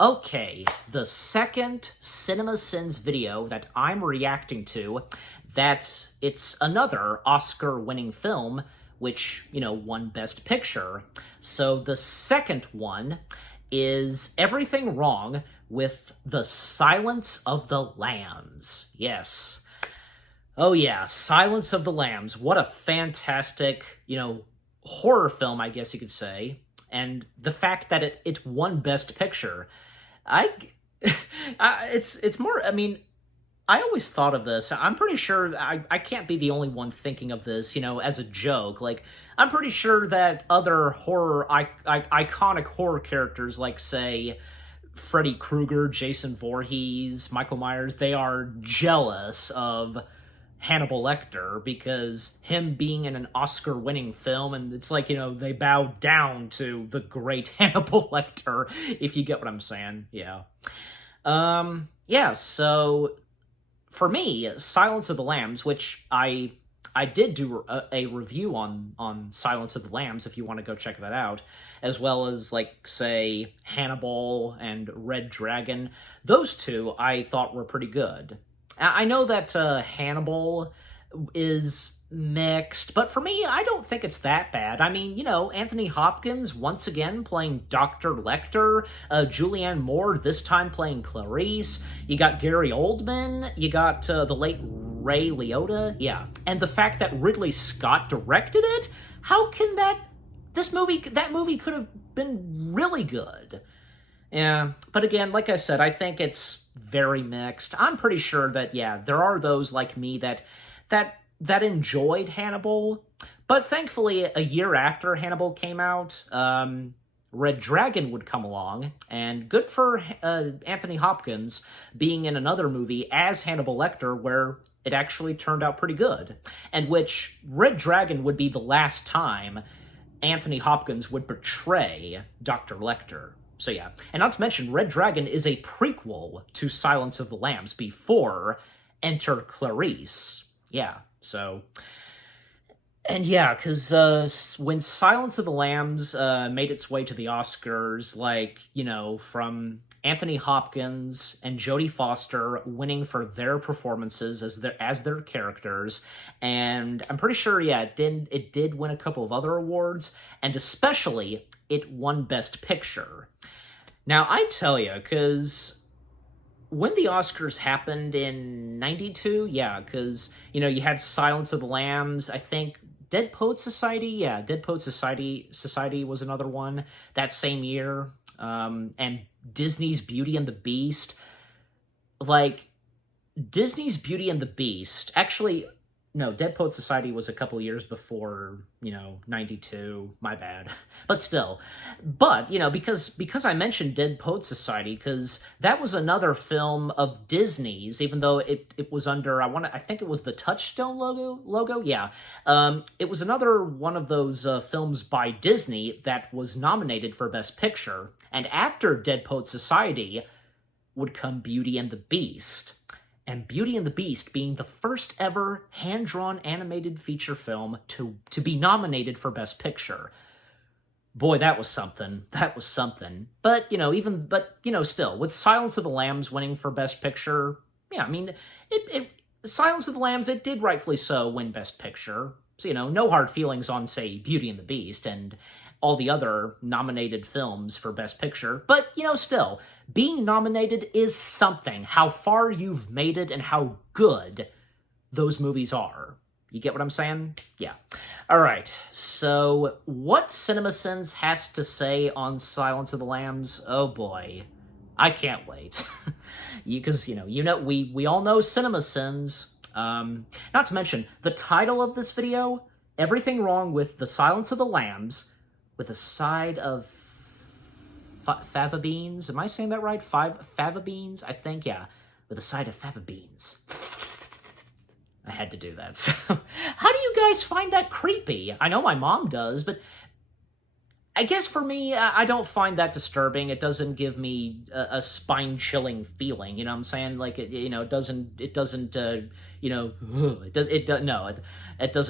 Okay, the second CinemaSins video that I'm reacting to, that it's another Oscar-winning film, which, won Best Picture. So the second one is Everything Wrong with the Silence of the Lambs. Yes. Oh yeah, Silence of the Lambs. What a fantastic, horror film, I guess you could say. And the fact that it won Best Picture, I, it's more. I mean, I always thought of this. I'm pretty sure I can't be the only one thinking of this, as a joke. Like, I'm pretty sure that other iconic horror characters, like say Freddy Krueger, Jason Voorhees, Michael Myers, they are jealous of Hannibal Lecter because him being in an Oscar-winning film, and it's like, they bow down to the great Hannibal Lecter, if you get what I'm saying. Yeah. Yeah, so for me, Silence of the Lambs, which I did do a review on Silence of the Lambs, if you want to go check that out, as well as, like, say, Hannibal and Red Dragon. Those two I thought were pretty good. I know that Hannibal is mixed, but for me, I don't think it's that bad. I mean, Anthony Hopkins, once again, playing Dr. Lecter, Julianne Moore, this time playing Clarice, you got Gary Oldman, you got the late Ray Liotta, yeah. And the fact that Ridley Scott directed it, how can that movie could have been really good. Yeah, but again, like I said, I think it's very mixed. I'm pretty sure that, yeah, there are those like me that enjoyed Hannibal, but thankfully, a year after Hannibal came out, Red Dragon would come along, and good for Anthony Hopkins being in another movie as Hannibal Lecter, where it actually turned out pretty good, and which Red Dragon would be the last time Anthony Hopkins would portray Dr. Lecter. So yeah, and not to mention, Red Dragon is a prequel to Silence of the Lambs before Enter Clarice. Yeah, so... And yeah, because when Silence of the Lambs made its way to the Oscars, like, from Anthony Hopkins and Jodie Foster winning for their performances as their characters, and I'm pretty sure, yeah, it did win a couple of other awards, and especially it won Best Picture. Now, I tell you, because when the Oscars happened in 92, yeah, because, you had Silence of the Lambs, I think Dead Poets Society, yeah, Dead Poets Society was another one that same year, and Disney's Beauty and the Beast. Like, Disney's Beauty and the Beast, actually, no, Dead Poets Society was a couple years before, 92, my bad. But still. But, because I mentioned Dead Poets Society, because that was another film of Disney's, even though it was under, I think it was the Touchstone logo? Yeah. It was another one of those films by Disney that was nominated for Best Picture, and after Dead Poets Society would come Beauty and the Beast. And Beauty and the Beast being the first ever hand-drawn animated feature film to be nominated for Best Picture. Boy, that was something. That was something. But, still, with Silence of the Lambs winning for Best Picture, yeah, I mean, Silence of the Lambs, it did rightfully so win Best Picture. So, no hard feelings on, say, Beauty and the Beast and all the other nominated films for Best Picture. But, still, being nominated is something. How far you've made it and how good those movies are. You get what I'm saying? Yeah. All right. So, what CinemaSins has to say on Silence of the Lambs? Oh boy. I can't wait. Because, we all know CinemaSins. Not to mention, the title of this video, Everything Wrong with the Silence of the Lambs, with a side of fava beans. Am I saying that right? Fava beans? I think, yeah. With a side of fava beans. I had to do that. So, how do you guys find that creepy? I know my mom does, but I guess for me, I don't find that disturbing. It doesn't give me a spine-chilling feeling, you know what I'm saying? Like, it doesn't, it doesn't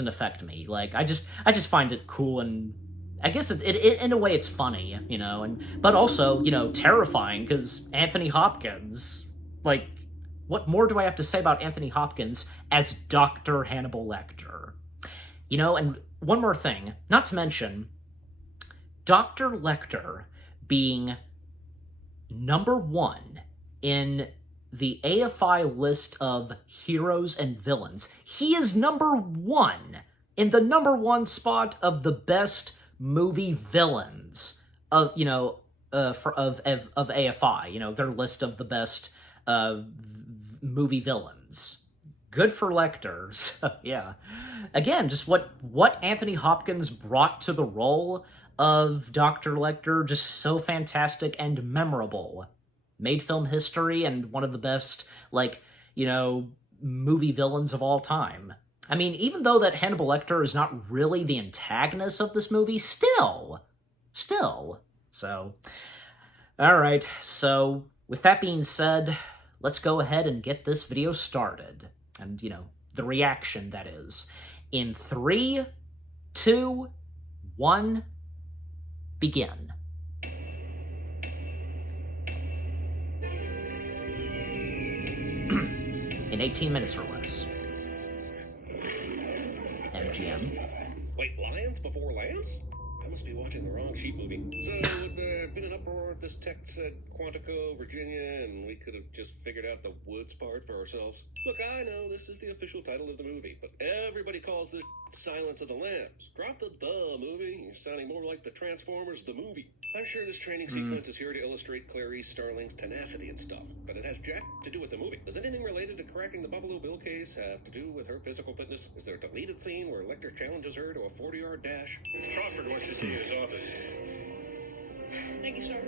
affect me. Like, I just find it cool and I guess in a way it's funny, you know, but also, you know, terrifying, because Anthony Hopkins, like, what more do I have to say about Anthony Hopkins as Dr. Hannibal Lecter? You know, and one more thing, not to mention, Dr. Lecter being #1 in the AFI list of heroes and villains. He is #1 in the #1 spot of the best movie villains of, you know, of AFI, you know, their list of the best movie villains. Good for Lecter. So, yeah. Again, just what Anthony Hopkins brought to the role of Dr. Lecter, just so fantastic and memorable. Made film history and one of the best, like, you know, movie villains of all time. I mean, even though that Hannibal Lecter is not really the antagonist of this movie, still. So, alright, so with that being said, let's go ahead and get this video started. And, you know, the reaction, that is. In 3, 2, 1, begin. In 18 minutes or less. MGM. Wait, Lions before Lance? I must be watching the wrong sheep movie. So, there'd been an uproar if this text said Quantico, Virginia, and we could have just figured out the woods part for ourselves. Look, I know this is the official title of the movie, but everybody calls this Silence of the Lambs. Drop the movie. You're sounding more like the Transformers the movie. I'm sure this training sequence is here to illustrate Clarice Starling's tenacity and stuff, but it has jack to do with the movie. Does anything related to cracking the Buffalo Bill case have to do with her physical fitness? Is there a deleted scene where Lecter challenges her to a 40-yard dash? Crawford wants to see you in his office. Thank you, sir.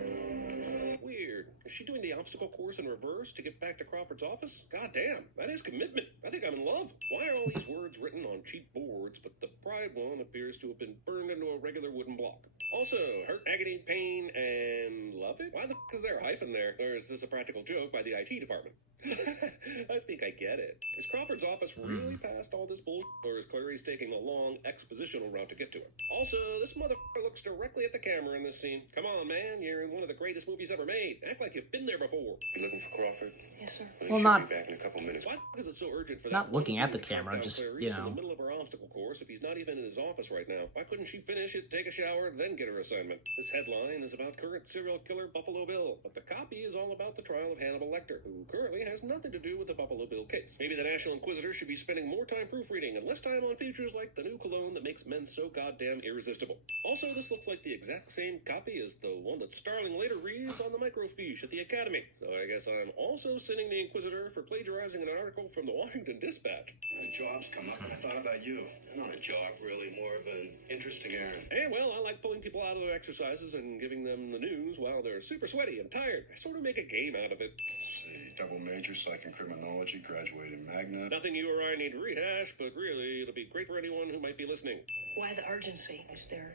Weird. Is she doing the obstacle course in reverse to get back to Crawford's office? God damn, that is commitment. I think I'm in love. Why are all these words written on cheap boards, but the pride one appears to have been burned into a regular wooden block? Also, hurt, agony, pain, and love it? Why the is there a hyphen there? Or is this a practical joke by the IT department? I think I get it. Is Crawford's office really past all this bull, or is Clarice taking a long expositional route to get to it? Also, this motherfucker looks directly at the camera in this scene. Come on, man, you're in one of the greatest movies ever made. Act like you've been there before. You looking for Crawford? Yes, sir. Well, not be back in a couple minutes. Why is it so urgent for that? Not looking at the to camera, count down just, Clarice you in know. the middle of her obstacle course if he's not even in his office right now? Why couldn't she finish it, take a shower, then get her assignment? This headline is about current serial killer Buffalo Bill, but the copy is all about the trial of Hannibal Lecter, who currently has nothing to do with the Buffalo Bill case. Maybe the National Inquisitor should be spending more time proofreading and less time on features like the new cologne that makes men so goddamn irresistible. Also, this looks like the exact same copy as the one that Starling later reads on the microfiche at the Academy. So I guess I'm also sinning the Inquisitor for plagiarizing an article from the Washington Dispatch. The job's come up, and I thought about you. Not a job, really, more of an interesting errand. And, well, I like pulling people out of their exercises and giving them the news while they're super sweaty and tired. I sort of make a game out of it. See, double major, psych and criminology, graduated magna. Nothing you or I need to rehash, but really, it'll be great for anyone who might be listening. Why the urgency? Is there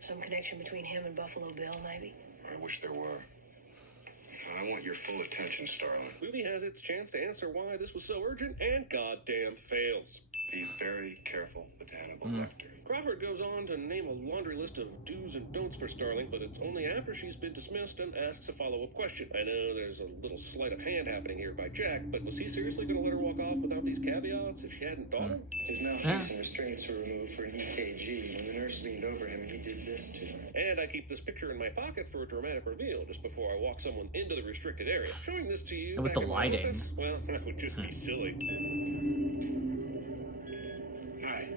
some connection between him and Buffalo Bill, maybe? I wish there were. I want your full attention, Starling. Movie has its chance to answer why this was so urgent, and goddamn fails. Be very careful with Hannibal Lecter. Crawford goes on to name a laundry list of do's and don'ts for Starling, but it's only after she's been dismissed and asks a follow-up question. I know there's a little sleight of hand happening here by Jack, but was he seriously going to let her walk off without these caveats if she hadn't taught him? His mouthpiece and restraints were removed for an EKG. When the nurse leaned over him, he did this to her. And I keep this picture in my pocket for a dramatic reveal just before I walk someone into the restricted area. Showing this to you With back the in my lighting. office, well, that would just be silly. Hi,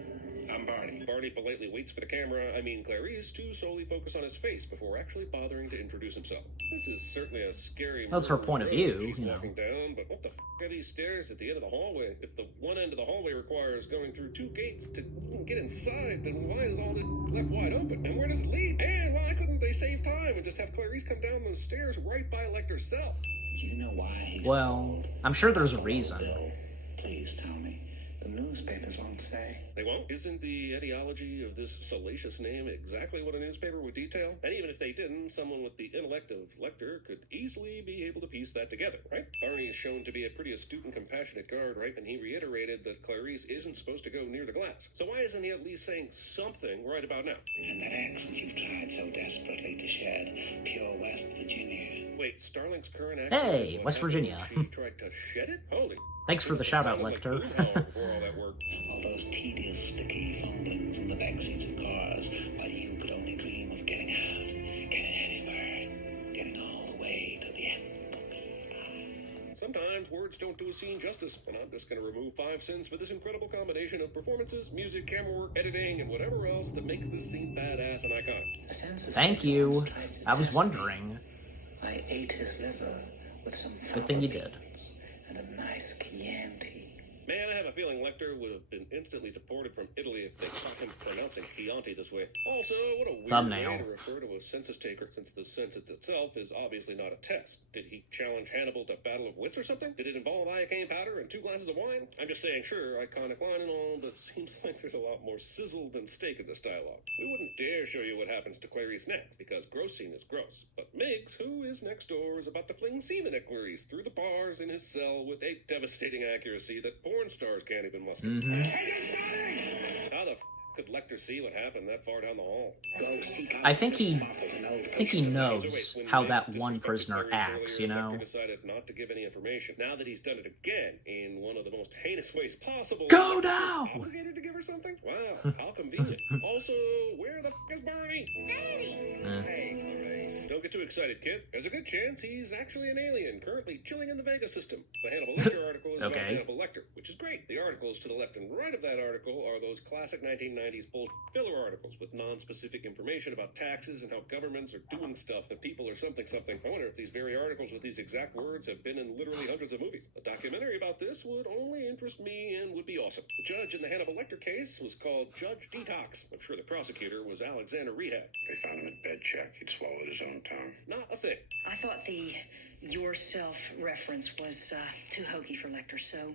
I'm Barney. Barney politely waits for the camera, Clarice, to solely focus on his face before actually bothering to introduce himself. This is certainly a scary That's her murderous point of road view, she's you know. walking down, but what the are these stairs at the end of the hallway? If the one end of the hallway requires going through 2 gates to even get inside, then why is all it left wide open? And where does it lead? And why couldn't they save time and just have Clarice come down the stairs right by Lecter's cell? You know why he's Well, called I'm sure there's a Buffalo reason. Bill? Please tell me. The newspapers won't say. They won't? Isn't the etiology of this salacious name exactly what a newspaper would detail? And even if they didn't, someone with the intellect of Lecter could easily be able to piece that together, right? Barney is shown to be a pretty astute and compassionate guard, right? And he reiterated that Clarice isn't supposed to go near the glass. So why isn't he at least saying something right about now? And that accent you've tried so desperately to shed, pure West Virginia. Wait, Starling's current accent Hey, is what West happened Virginia. when she tried to shed it? Holy. Thanks for the shout-out, Sounded like Lecter. Boomhauer before all that work. All those tedious, sticky fumblings in the backseats of cars, while you could only dream of getting out, getting anywhere, getting all the way to the end. Sometimes words don't do a scene justice, and I'm just going to remove 5 cents for this incredible combination of performances, music, camera work, editing, and whatever else that makes this scene badass and iconic. Thank you. I was wondering. I ate his liver with some Good thing you fava did. beans and a nice Chianti. Man, I have a feeling Lecter would have been instantly deported from Italy if they caught him pronouncing Chianti this way. Also, what a weird Thumbnail. way to refer to a census taker, since the census itself is obviously not a test. Did he challenge Hannibal to battle of wits or something? Did it involve iocane powder and 2 glasses of wine? I'm just saying, sure, iconic line and all, but seems like there's a lot more sizzle than steak in this dialogue. We wouldn't dare show you what happens to Clarice next, because gross scene is gross. But Miggs, who is next door, is about to fling semen at Clarice through the bars in his cell with a devastating accuracy that porn stars can't even muster. How the could Lecter see what happened that far down the hall? I think he knows how that one prisoner acts, you know? Lecter decided not to give any information. Now that he's done it again in one of the most heinous ways possible, Go Lecter now! is obligated to give her something? Wow, how convenient. Also, where the is Barney? Don't get too excited, kid. There's a good chance he's actually an alien, currently chilling in the Vega system. The Hannibal Lecter article is about Okay. Hannibal Lecter, which is great. The articles to the left and right of that article are those classic 1990s bull filler articles with non-specific information about taxes and how governments are doing stuff and people are something. I wonder if these very articles with these exact words have been in literally hundreds of movies. A documentary about this would only interest me and would be awesome. The judge in the Hannibal Lecter case was called Judge Detox. I'm sure the prosecutor was Alexander Rehab. They found him at bed check. He'd swallowed his own tongue. Not a thing. I thought the yourself reference was too hokey for Lecter, so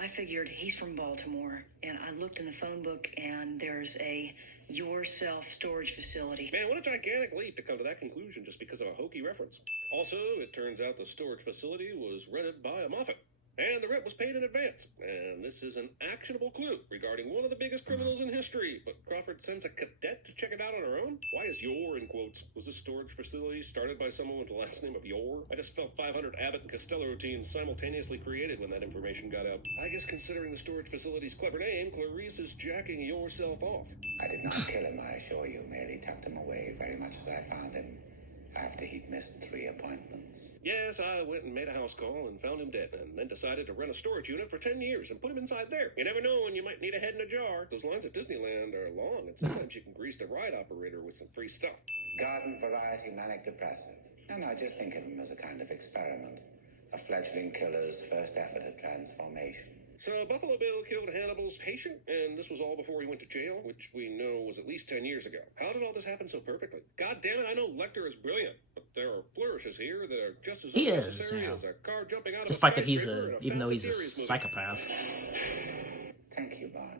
I figured he's from Baltimore, and I looked in the phone book, and there's a yourself storage facility. Man, what a gigantic leap to come to that conclusion just because of a hokey reference. Also, it turns out the storage facility was rented by a Moffat, and the rent was paid in advance. And this is an actionable clue regarding one of the biggest criminals in history. But Crawford sends a cadet to check it out on her own? Why is Yore in quotes? Was this storage facility started by someone with the last name of Yore? I just felt 500 Abbott and Costello routines simultaneously created when that information got out. I guess considering the storage facility's clever name, Clarice is jacking yourself off. I did not kill him, I assure you. Merely tucked him away very much as I found him after he'd missed 3 appointments. Yes, I went and made a house call and found him dead, and then decided to rent a storage unit for 10 years and put him inside there. You never know when you might need a head in a jar. Those lines at Disneyland are long, and sometimes you can grease the ride operator with some free stuff. Garden variety manic depressive. And I just think of him as a kind of experiment. A fledgling killer's first effort at transformation. So Buffalo Bill killed Hannibal's patient, and this was all before he went to jail, which we know was at least 10 years ago. How did all this happen so perfectly? God damn it, I know Lecter is brilliant, but there are flourishes here that are just as He is, unnecessary yeah. as a car jumping out of Despite a that he's skyscraper in a, even Fast though and he's a Furious movie. psychopath. Thank you, Barney.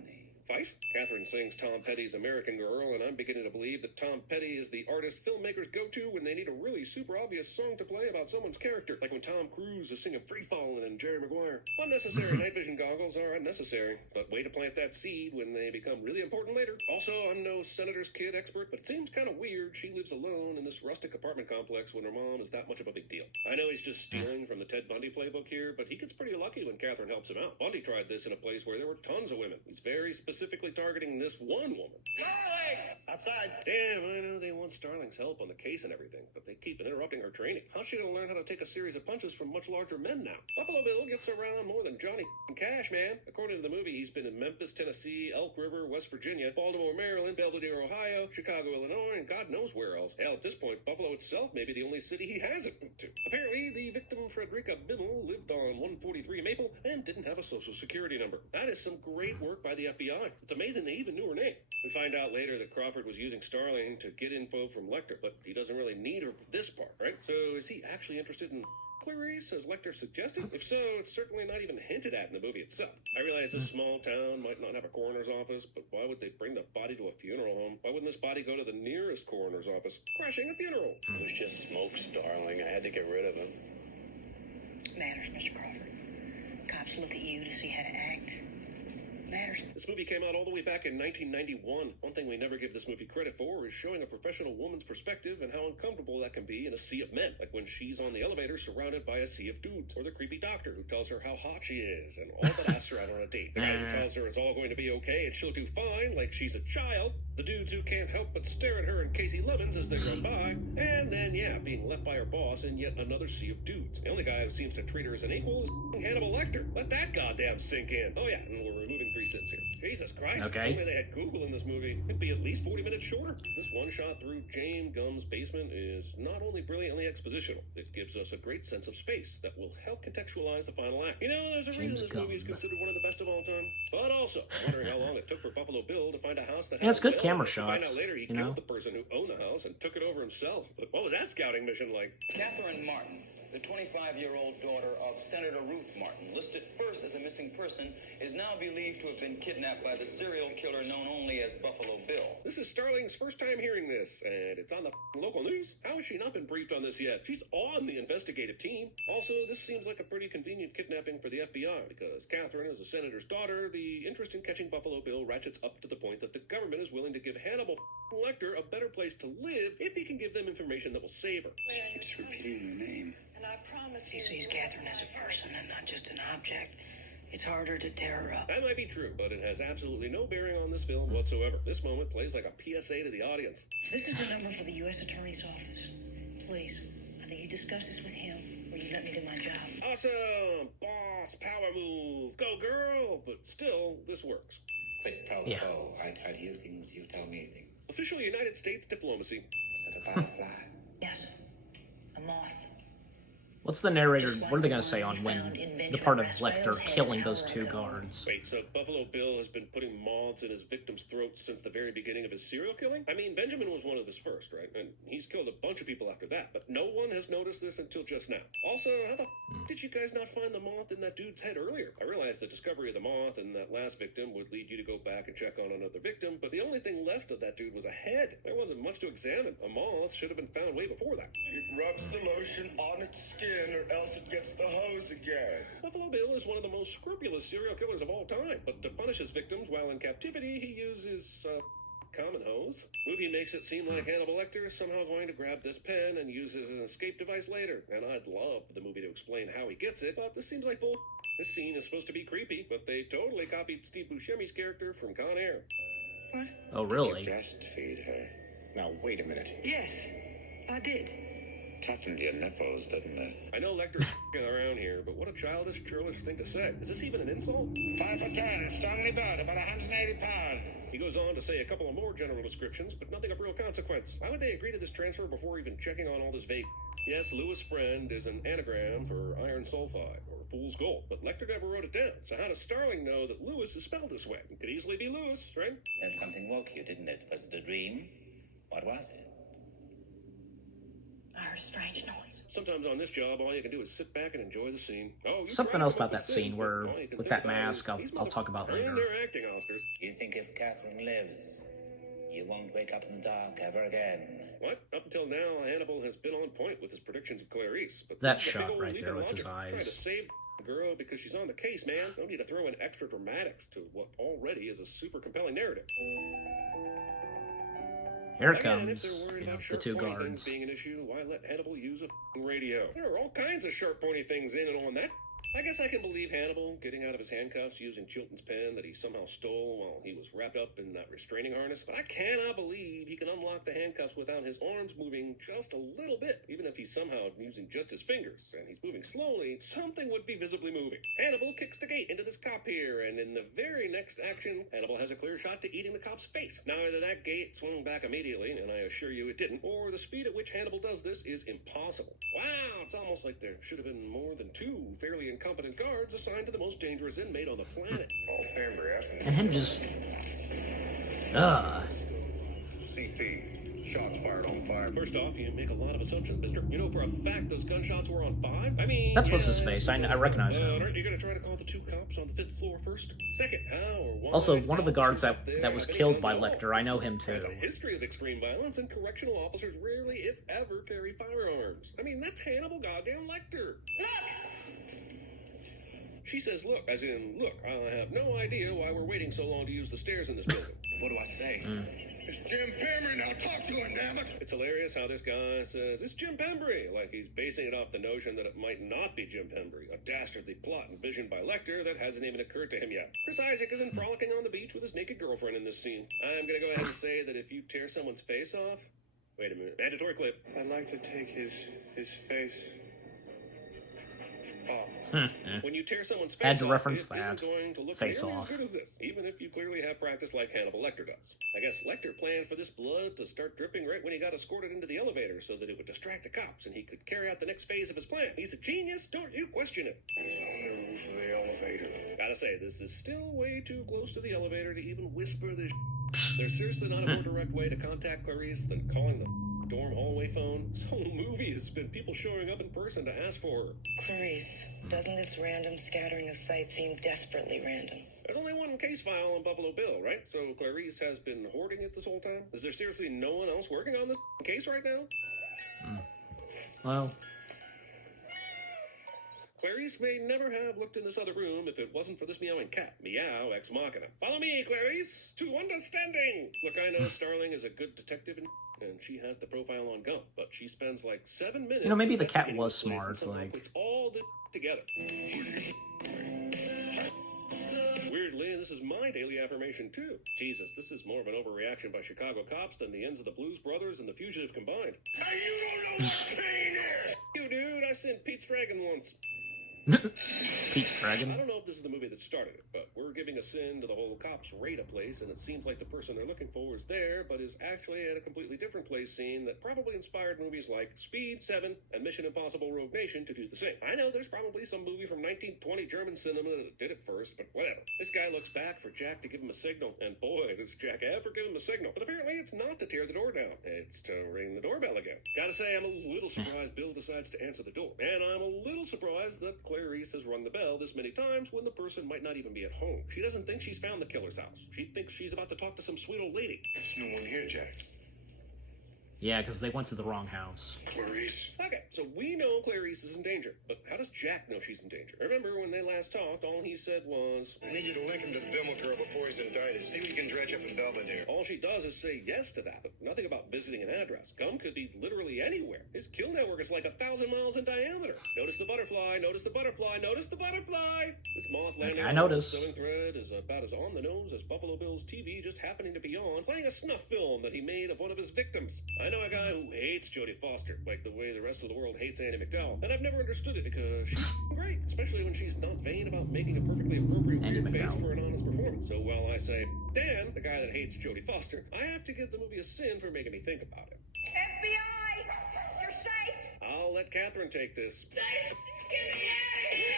Fife? Catherine sings Tom Petty's American Girl, and I'm beginning to believe that Tom Petty is the artist filmmakers go to when they need a really super obvious song to play about someone's character, like when Tom Cruise is singing Free Fallin' and Jerry Maguire. Unnecessary night vision goggles are unnecessary, but way to plant that seed when they become really important later. Also, I'm no senator's kid expert, but it seems kind of weird she lives alone in this rustic apartment complex when her mom is that much of a big deal. I know he's just stealing from the Ted Bundy playbook here, but he gets pretty lucky when Catherine helps him out. Bundy tried this in a place where there were tons of women. He's very specifically targeting this one woman. Starling! Outside. Damn, I know they want Starling's help on the case and everything, but they keep interrupting her training. How's she gonna learn how to take a series of punches from much larger men now? Buffalo Bill gets around more than Johnny Cash, man. According to the movie, he's been in Memphis, Tennessee, Elk River, West Virginia, Baltimore, Maryland, Belvedere, Ohio, Chicago, Illinois, and God knows where else. Hell, at this point, Buffalo itself may be the only city he hasn't been to. Apparently, the victim, Frederica Bimmel, lived on 143 Maple and didn't have a social security number. That is some great work by the FBI FBI. It's amazing they even knew her name. We find out later that Crawford was using Starling to get info from Lecter, but he doesn't really need her for this part, right? So is he actually interested in Clarice, as Lecter suggested? If so, it's certainly not even hinted at in the movie itself. I realize this small town might not have a coroner's office, but why would they bring the body to a funeral home? Why wouldn't this body go to the nearest coroner's office? Crashing a funeral. It was just smokes, darling. I had to get rid of him. Matters, Mr. Crawford. Cops look at you to see how to act. Matters. This movie came out all the way back in 1991. One thing we never give this movie credit for is showing a professional woman's perspective and how uncomfortable that can be in a sea of men. Like when she's on the elevator surrounded by a sea of dudes, or the creepy doctor who tells her how hot she is, and all but asks her out on a date. The guy who tells her it's all going to be okay and she'll do fine, like she's a child. The dudes who can't help but stare at her and Casey Lemons as they run by. And then, being left by her boss in yet another sea of dudes. The only guy who seems to treat her as an equal is Hannibal Lecter. Let that goddamn sink in. Oh yeah, and we're removing 3 cents here. Jesus Christ. Okay. If only they had Google in this movie, it'd be at least 40 minutes shorter. This one shot through Jane Gumm's basement is not only brilliantly expositional, it gives us a great sense of space that will help contextualize the final act. You know, there's a reason this movie is considered one of the best of all time. But also, I'm wondering how long it took for Buffalo Bill to find a house that had it's good a camera well. Find shots. out later he killed the person who owned the house and took it over himself. But what was that scouting mission like? Catherine Martin, the 25-year-old daughter of Senator Ruth Martin, listed first as a missing person, is now believed to have been kidnapped by the serial killer known only as Buffalo Bill. This is Starling's first time hearing this, and it's on the local news. How has she not been briefed on this yet? She's on the investigative team. Also, this seems like a pretty convenient kidnapping for the FBI, because Catherine is a senator's daughter. The interest in catching Buffalo Bill ratchets up to the point that the government is willing to give Hannibal Lecter a better place to live if he can give them information that will save her. She keeps repeating the name. And I promise he sees Catherine as a person and not just an object. It's harder to tear her up. That might be true, but it has absolutely no bearing on this film whatsoever. This moment plays like a PSA to the audience. This is the number for the U.S. Attorney's Office. Please, either you discuss this with him or you let me do my job. Awesome! Boss, power move, go girl! But still, this works. Quick protocol. I tell you things, you tell me things. Official United States diplomacy. Is it a butterfly? Yes, a moth. What's the narrator, what are they going to say on when the part of Lecter killing those 2 guards? Wait, so Buffalo Bill has been putting moths in his victims' throats since the very beginning of his serial killing? I mean, Benjamin was one of his first, right? And he's killed a bunch of people after that, but no one has noticed this until just now. Also, how the did you guys not find the moth in that dude's head earlier? I realized the discovery of the moth and that last victim would lead you to go back and check on another victim, but the only thing left of that dude was a head. There wasn't much to examine. A moth should have been found way before that. It rubs the lotion on its skin or else it gets the hose again. Buffalo Bill is one of the most scrupulous serial killers of all time, but to punish his victims while in captivity, he uses, common hose. Movie makes it seem like Hannibal Lecter is somehow going to grab this pen and use it as an escape device later, and I'd love for the movie to explain how he gets it, but this seems like bull. This scene is supposed to be creepy, but they totally copied Steve Buscemi's character from Con Air. What? Oh, really? Did you breastfeed her? Now, wait a minute. Yes, I did. Toughened your nipples, didn't it? I know Lecter's around here, but what a childish, churlish thing to say. Is this even an insult? 5 for 10, strongly built, about 180 pounds. He goes on to say a couple of more general descriptions, but nothing of real consequence. Why would they agree to this transfer before even checking on all this vague? Yes, Lewis Friend is an anagram for iron sulfide, or fool's gold, but Lecter never wrote it down. So how does Starling know that Lewis is spelled this way? It could easily be Lewis, right? Then something woke you, didn't it? Was it a dream? What was it? I heard a strange noise. Sometimes on this job, all you can do is sit back and enjoy the scene. Oh, you Something try to else come up about with that scene sins, where, but all you can with think that about mask, is these I'll talk about motherfuckers later. earn their acting Oscars. You think if Catherine lives, you won't wake up in the dark ever again? What? Up until now, Hannibal has been on point with his predictions of Clarice. But That this is a big shot old right leap there in with his logic. Trying to eyes. save the girl because she's on the case, man. No need to throw in extra dramatics to what already is a super compelling narrative. Here it Again, comes, if they're worried about the sharp, 2 pointy things guards. being an issue, why let Hannibal use a radio? There are all kinds of sharp, pointy things in and on that. I guess I can believe Hannibal getting out of his handcuffs using Chilton's pen that he somehow stole while he was wrapped up in that restraining harness, but I cannot believe he can unlock the handcuffs without his arms moving just a little bit. Even if he's somehow using just his fingers and he's moving slowly, something would be visibly moving. Hannibal kicks the gate into this cop here, and in the very next action, Hannibal has a clear shot to eating the cop's face. Now, either that gate swung back immediately, and I assure you it didn't, or the speed at which Hannibal does this is impossible. Wow, It's almost like there should have been more than 2 fairly incompetent guards assigned to the most dangerous inmate on the planet. Oh, Pamber asked me. And him just... Ugh. CP. Shots fired on 5. First off, you make a lot of assumptions, mister. You know for a fact those gunshots were on 5? I mean... That's what's his face. I recognize him. Aren't you going to try to call the 2 cops on the 5th floor first? Second, how or why... Also, one of the guards that was have any killed by guns at all? Lecter, I know him too. There's a history of extreme violence, and correctional officers rarely, if ever, carry firearms. I mean, that's Hannibal goddamn Lecter. Look! She says, look, as in, look, I have no idea why we're waiting so long to use the stairs in this building. What do I say? It's Jim Pamber. Now talk to him, damn it. It's hilarious how this guy says, it's Jim Pembry, like he's basing it off the notion that it might not be Jim Pembry, a dastardly plot envisioned by Lecter that hasn't even occurred to him yet. Chris Isaac isn't frolicking on the beach with his naked girlfriend in this scene. I'm gonna go ahead and say that if you tear someone's face off... Wait a minute. Mandatory clip. I'd like to take his face off. When you tear someone's face Had to off, reference it isn't that. going to look Face nearly off. as good as this, even if you clearly have practice like Hannibal Lecter does. I guess Lecter planned for this blood to start dripping right when he got escorted into the elevator so that it would distract the cops and he could carry out the next phase of his plan. He's a genius, don't you question it. On the roof of the elevator. Gotta say, this is still way too close to the elevator to even whisper this. There's seriously not a more direct way to contact Clarice than calling the dorm hallway phone. This whole movie has been people showing up in person to ask for her. Clarice, doesn't this random scattering of sight seem desperately random? There's only one case file on Buffalo Bill, right? So Clarice has been hoarding it this whole time? Is there seriously no one else working on this case right now? Well, Clarice may never have looked in this other room if it wasn't for this meowing cat. Meow ex machina. Follow me, Clarice, to understanding. Look, I know Starling is a good detective and she has the profile on Gump, but she spends like 7 minutes... You know, maybe the cat investigating was this place and smart, somehow like... puts all this together. Weirdly, this is my daily affirmation too. Jesus, this is more of an overreaction by Chicago cops than the ends of the Blues Brothers and the Fugitive combined. Hey, you don't know what pain is. You dude, I sent Pete's Dragon once. Pete's I Dragon. don't know if this is the movie that started it, but we're giving a sin to the whole cops raid a place, and it seems like the person they're looking for is there, but is actually at a completely different place scene that probably inspired movies like Speed, 7, and Mission Impossible Rogue Nation to do the same. I know there's probably some movie from 1920 German cinema that did it first, but whatever. This guy looks back for Jack to give him a signal, and boy, does Jack ever give him a signal. But apparently it's not to tear the door down, it's to ring the doorbell again. Gotta say, I'm a little surprised Bill decides to answer the door, and I'm a little surprised that Clarice has rung the bell this many times when the person might not even be at home. She doesn't think she's found the killer's house. She thinks she's about to talk to some sweet old lady. There's no one here, Jack. Yeah, because they went to the wrong house. Clarice. Okay, so we know Clarice is in danger, but how does Jack know she's in danger? Remember when they last talked, all he said was, I need you to link him to the Bimmel girl before he's indicted. See what you can dredge up in Belvedere. all she does is say yes to that, but nothing about visiting an address. Gum could be literally anywhere. His kill network is like 1,000 miles in diameter. Notice the butterfly, notice the butterfly, notice the butterfly! This moth landing I on noticed. the sewing thread is about as on the nose as Buffalo Bill's TV just happening to be on, playing a snuff film that he made of one of his victims. I know a guy who hates Jodie Foster, like the way the rest of the world hates Andie MacDowell, and I've never understood it because she's great, especially when she's not vain about making a perfectly appropriate Andie weird face MacDowell. for an honest performance. So while I say, Dan, the guy that hates Jodie Foster, I have to give the movie a sin for making me think about it. FBI! You're safe! I'll let Catherine take this. Safe! Get me out of here!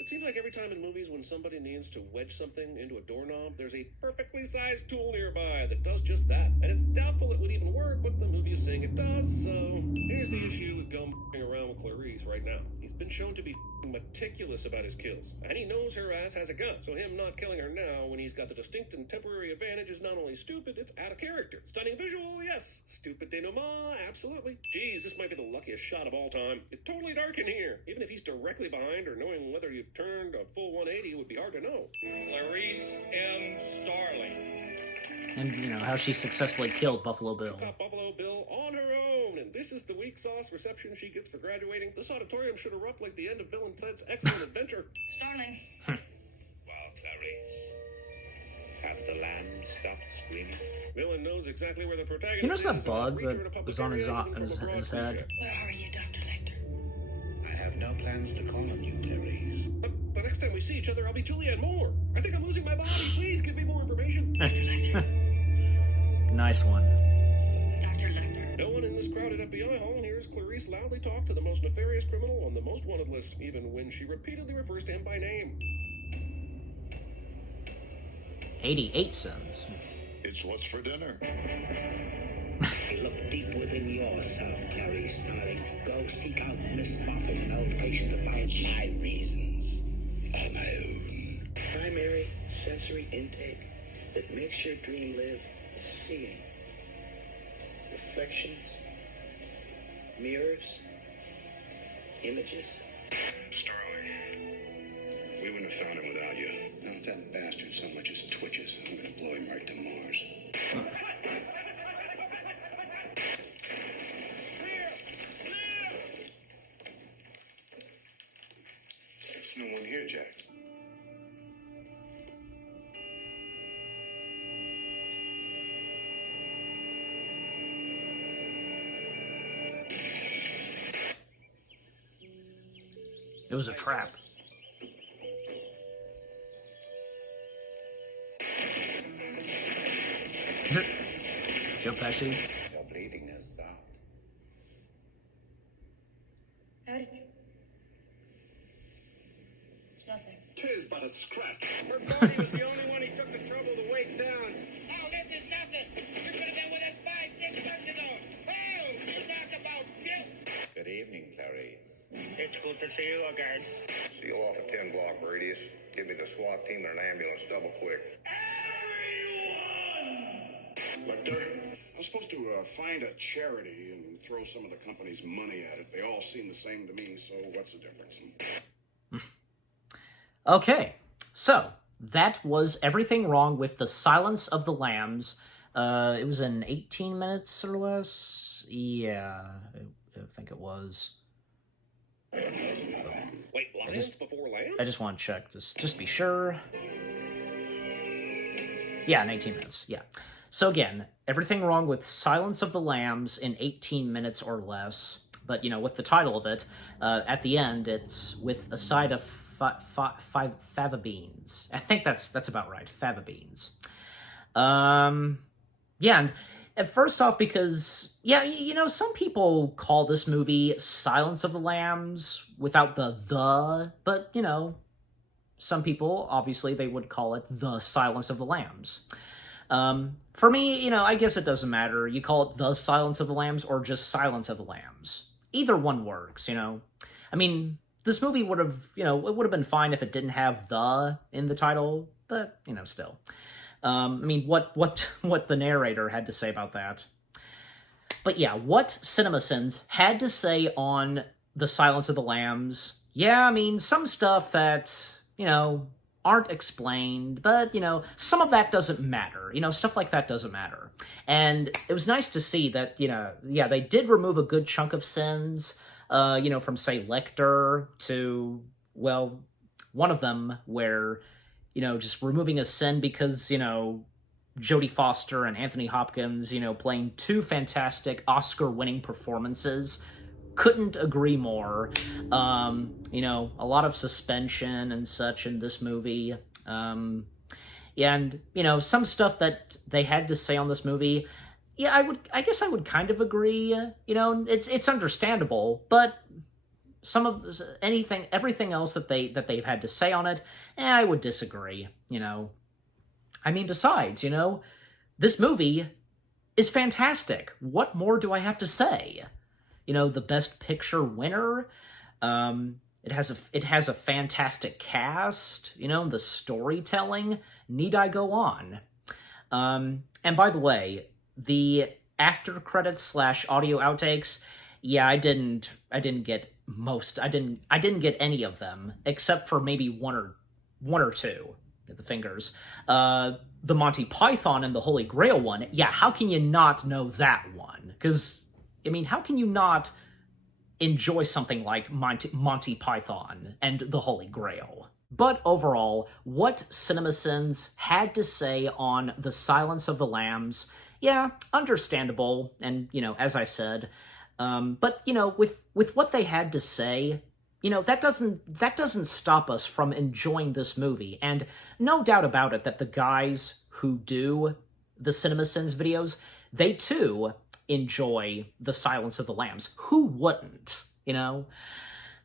It seems like every time in movies when somebody needs to wedge something into a doorknob, there's a perfectly sized tool nearby that does just that. And it's doubtful it would even work, but the movie is saying it does, so... Here's the issue with Gum f***ing around with Clarice right now. He's been shown to be f***ing meticulous about his kills. And he knows her ass has a gun, so him not killing her now when he's got the distinct and temporary advantage is not only stupid, it's out of character. Stunning visual, yes. Stupid denouement, absolutely. Geez, this might be the luckiest shot of all time. It's totally dark in here. Even if he's directly behind or knowing whether you've turned a full 180 would be hard to know. Clarice M. Starling. And, you know, how she successfully killed Buffalo Bill. Got Buffalo Bill on her own, and this is the weak sauce reception she gets for graduating. This auditorium should erupt like the end of Bill and Ted's Excellent Adventure. Starling. Well, Clarice, have the lambs stopped screaming? Villain knows exactly where the protagonist You notice that is, and bug reach her in a that public was on his, area, even his, from a broad his head? cliche. Where are you, Dr. Lecter? I have no plans to call on you, Clarice. But the next time we see each other, I'll be Julianne Moore. I think I'm losing my body. Please give me more information. Dr. Lecter. Nice one. Dr. Lecter. No one in this crowded FBI hall hears Clarice loudly talk to the most nefarious criminal on the most wanted list, even when she repeatedly refers to him by name. 88 cents. It's what's for dinner. Look deep within yourself, Clarice, darling. Go seek out Miss Moffat, an old patient of mine. My reasons are my own. Primary sensory intake that makes your dream live is seeing. Reflections, mirrors, images. Starling, we wouldn't have found him without you. Now, if that bastard so much as twitches, I'm gonna blow him right to Mars. There's no one here, Jack. It was a trap. Joe Pesci. Your bleeding has stopped. How did you? It's nothing. Tis but a scratch. Her body was the only one he took the trouble to wake down. Oh, this is nothing. You could have been with us 5, 6 months ago. Oh, you talk about guilt. Good evening, Clarice. It's good to see you again. Seal off a 10-block radius. Give me the SWAT team and an ambulance double quick. Everyone! Lecter, I was supposed to find a charity and throw some of the company's money at it. They all seem the same to me, so what's the difference? Okay, so that was everything wrong with The Silence of the Lambs. It was in 18 minutes or less. Yeah, I think it was. Wait, Lions before Lambs? I just want to check, just be sure. Yeah, in 18 minutes, yeah. So again, everything wrong with Silence of the Lambs in 18 minutes or less. But, you know, with the title of it, at the end, it's with a side of fava beans. I think that's about right, fava beans. Yeah, and first off, because, yeah, you know, some people call this movie Silence of the Lambs without the, but, you know, some people, obviously, they would call it The Silence of the Lambs. For me, you know, I guess it doesn't matter. You call it The Silence of the Lambs or just Silence of the Lambs. Either one works, you know. I mean, this movie would have, you know, it would have been fine if it didn't have the in the title, but, you know, still. I mean, what the narrator had to say about that. But yeah, what CinemaSins had to say on The Silence of the Lambs, yeah, I mean, some stuff that, you know, aren't explained, but, you know, some of that doesn't matter. You know, stuff like that doesn't matter. And it was nice to see that, you know, yeah, they did remove a good chunk of sins, you know, from, say, Lecter to, well, one of them where, you know, just removing a sin because, you know, Jodie Foster and Anthony Hopkins, you know, playing two fantastic Oscar-winning performances. Couldn't agree more. You know, a lot of suspension and such in this movie. And, you know, some stuff that they had to say on this movie, yeah, I guess I would kind of agree. You know, it's understandable, but some of everything else that they've had to say on it, I would disagree, you know. I mean, besides, you know, this movie is fantastic. What more do I have to say? You know, the Best Picture winner. It has a fantastic cast. You know, the storytelling. Need I go on? And by the way, the after credits / audio outtakes. Yeah, I didn't get most. I didn't get any of them except for maybe one or two. The fingers. The Monty Python and the Holy Grail one. Yeah, how can you not know that one? Because, I mean, how can you not enjoy something like Monty Python and the Holy Grail? But overall, what CinemaSins had to say on The Silence of the Lambs, yeah, understandable, and, you know, as I said, but, you know, with what they had to say, you know, that doesn't stop us from enjoying this movie, and no doubt about it that the guys who do the CinemaSins videos, they too, enjoy The Silence of the Lambs. Who wouldn't, you know?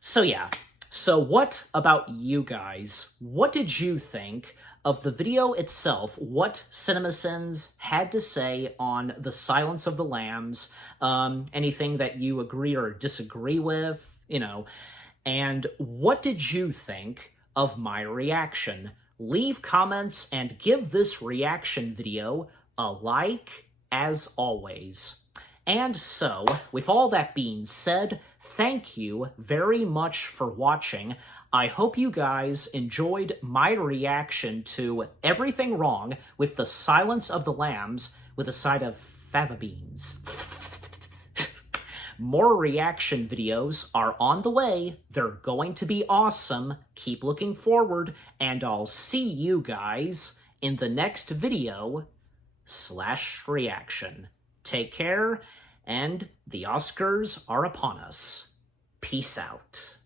So yeah. So what about you guys? What did you think of the video itself? What CinemaSins had to say on The Silence of the Lambs? Anything that you agree or disagree with, you know? And what did you think of my reaction? Leave comments and give this reaction video a like, as always. And so, with all that being said, thank you very much for watching. I hope you guys enjoyed my reaction to Everything Wrong with The Silence of the Lambs with a side of fava beans. More reaction videos are on the way. They're going to be awesome. Keep looking forward, and I'll see you guys in the next video / reaction. Take care, and the Oscars are upon us. Peace out.